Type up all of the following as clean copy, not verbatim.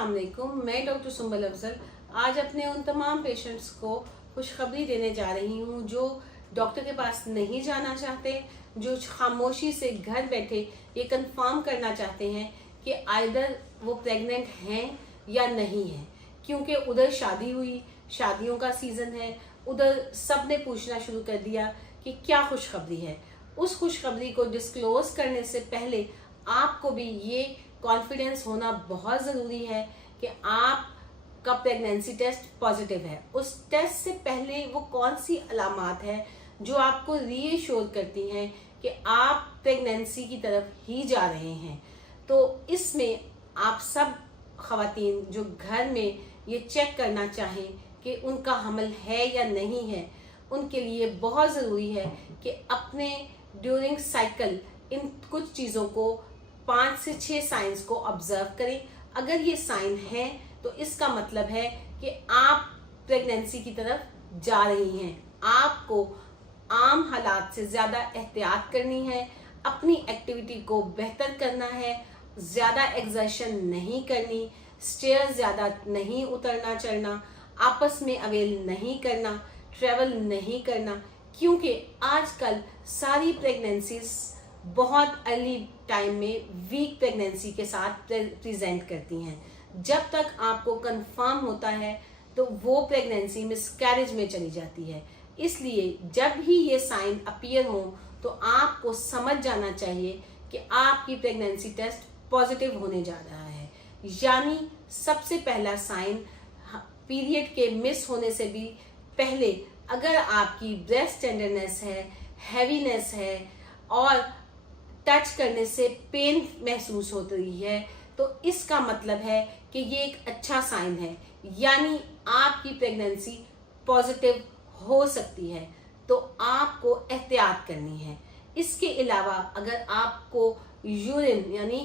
अस्सलाम वालेकुम। मैं डॉक्टर सुंबल अफजल आज अपने उन तमाम पेशेंट्स को खुशखबरी देने जा रही हूँ जो डॉक्टर के पास नहीं जाना चाहते, जो खामोशी से घर बैठे ये कंफर्म करना चाहते हैं कि आइदर वो प्रेग्नेंट हैं या नहीं हैं। क्योंकि उधर शादी हुई, शादियों का सीज़न है, उधर सब ने पूछना शुरू कर दिया कि क्या खुशखबरी है। उस खुशखबरी को डिस्क्लोज करने से पहले आपको भी ये कॉन्फिडेंस होना बहुत ज़रूरी है कि आपका प्रेगनेंसी टेस्ट पॉजिटिव है। उस टेस्ट से पहले वो कौन सी अलामात है जो आपको रीएश्योर करती हैं कि आप प्रेगनेंसी की तरफ ही जा रहे हैं। तो इसमें आप सब ख़वातीन जो घर में ये चेक करना चाहें कि उनका हमल है या नहीं है, उनके लिए बहुत ज़रूरी है कि अपने ड्यूरिंग साइकिल इन कुछ चीज़ों को 5 से 6 साइंस को ऑब्जर्व करें। अगर ये साइन है तो इसका मतलब है कि आप प्रेगनेंसी की तरफ जा रही हैं। आपको आम हालात से ज़्यादा एहतियात करनी है, अपनी एक्टिविटी को बेहतर करना है, ज़्यादा एक्सर्शन नहीं करनी, स्टेयर ज़्यादा नहीं उतरना चढ़ना, आपस में अवेल नहीं करना, ट्रैवल नहीं करना, क्योंकि आजकल सारी प्रेगनेंसीज बहुत अर्ली टाइम में वीक प्रेगनेंसी के साथ प्रेजेंट करती हैं। जब तक आपको कंफर्म होता है तो वो प्रेगनेंसी मिसकैरेज में चली जाती है। इसलिए जब भी ये साइन अपीयर हो तो आपको समझ जाना चाहिए कि आपकी प्रेगनेंसी टेस्ट पॉजिटिव होने जा रहा है। यानी सबसे पहला साइन पीरियड के मिस होने से भी पहले अगर आपकी ब्रेस्ट टेंडरनेस है, हैवीनेस है और टच करने से पेन महसूस हो रही है, तो इसका मतलब है कि ये एक अच्छा साइन है, यानी आपकी प्रेगनेंसी पॉजिटिव हो सकती है। तो आपको एहतियात करनी है। इसके अलावा अगर आपको यूरिन यानी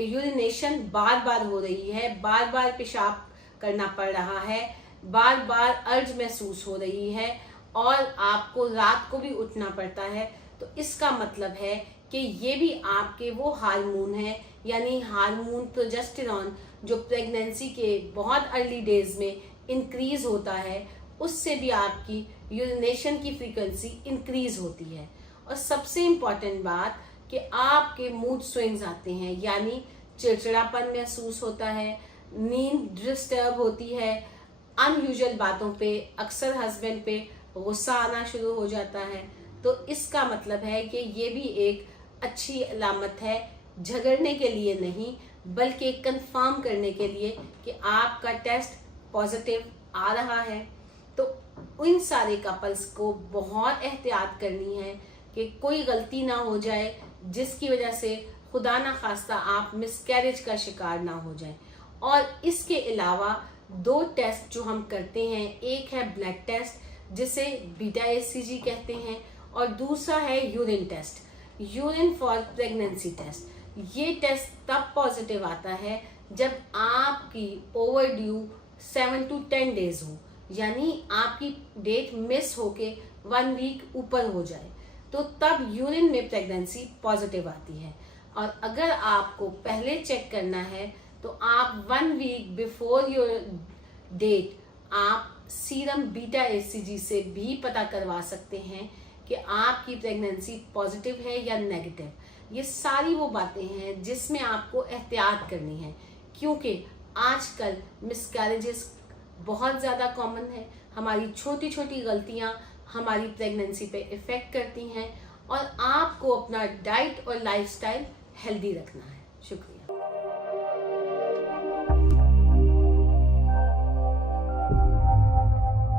यूरिनेशन बार बार हो रही है, बार बार पेशाब करना पड़ रहा है, बार बार अर्ज महसूस हो रही है और आपको रात को भी उठना पड़ता है, तो इसका मतलब है कि ये भी आपके वो हार्मोन है, यानी हार्मोन प्रोजेस्टेरॉन जो प्रेगनेंसी के बहुत अर्ली डेज में इंक्रीज होता है, उससे भी आपकी यूरिनेशन की फ्रीक्वेंसी इंक्रीज होती है। और सबसे इम्पॉर्टेंट बात कि आपके मूड स्विंग्स आते हैं, यानी चिड़चिड़ापन महसूस होता है, नींद डिस्टर्ब होती है, अनयूजुअल बातों पे अक्सर हस्बैंड पे गुस्सा आना शुरू हो जाता है। तो इसका मतलब है कि ये भी एक अच्छी अलामत है, झगड़ने के लिए नहीं बल्कि कंफर्म करने के लिए कि आपका टेस्ट पॉजिटिव आ रहा है। तो इन सारे कपल्स को बहुत एहतियात करनी है कि कोई गलती ना हो जाए जिसकी वजह से खुदा ना खास्ता आप मिसकैरेज का शिकार ना हो जाए। और इसके अलावा 2 टेस्ट जो हम करते हैं, एक है ब्लड टेस्ट जिसे बीटा एचसीजी कहते हैं और दूसरा है urine test, urine for pregnancy test. ये टेस्ट तब पॉजिटिव आता है जब आपकी ओवरड्यू 7 to 10 डेज हो, यानी आपकी डेट मिस होके 1 वीक ऊपर हो जाए, तो तब यूरिन में प्रेगनेंसी पॉजिटिव आती है। और अगर आपको पहले चेक करना है तो आप 1 वीक बिफोर योर डेट आप सीरम बीटा एचसीजी से भी पता करवा सकते हैं कि आपकी प्रेगनेंसी पॉजिटिव है या नेगेटिव। ये सारी वो बातें हैं जिसमें आपको एहतियात करनी है, क्योंकि आजकल मिसकैरेजेस बहुत ज़्यादा कॉमन है। हमारी छोटी छोटी गलतियां हमारी प्रेगनेंसी पे इफ़ेक्ट करती हैं और आपको अपना डाइट और लाइफस्टाइल हेल्दी रखना है। शुक्रिया।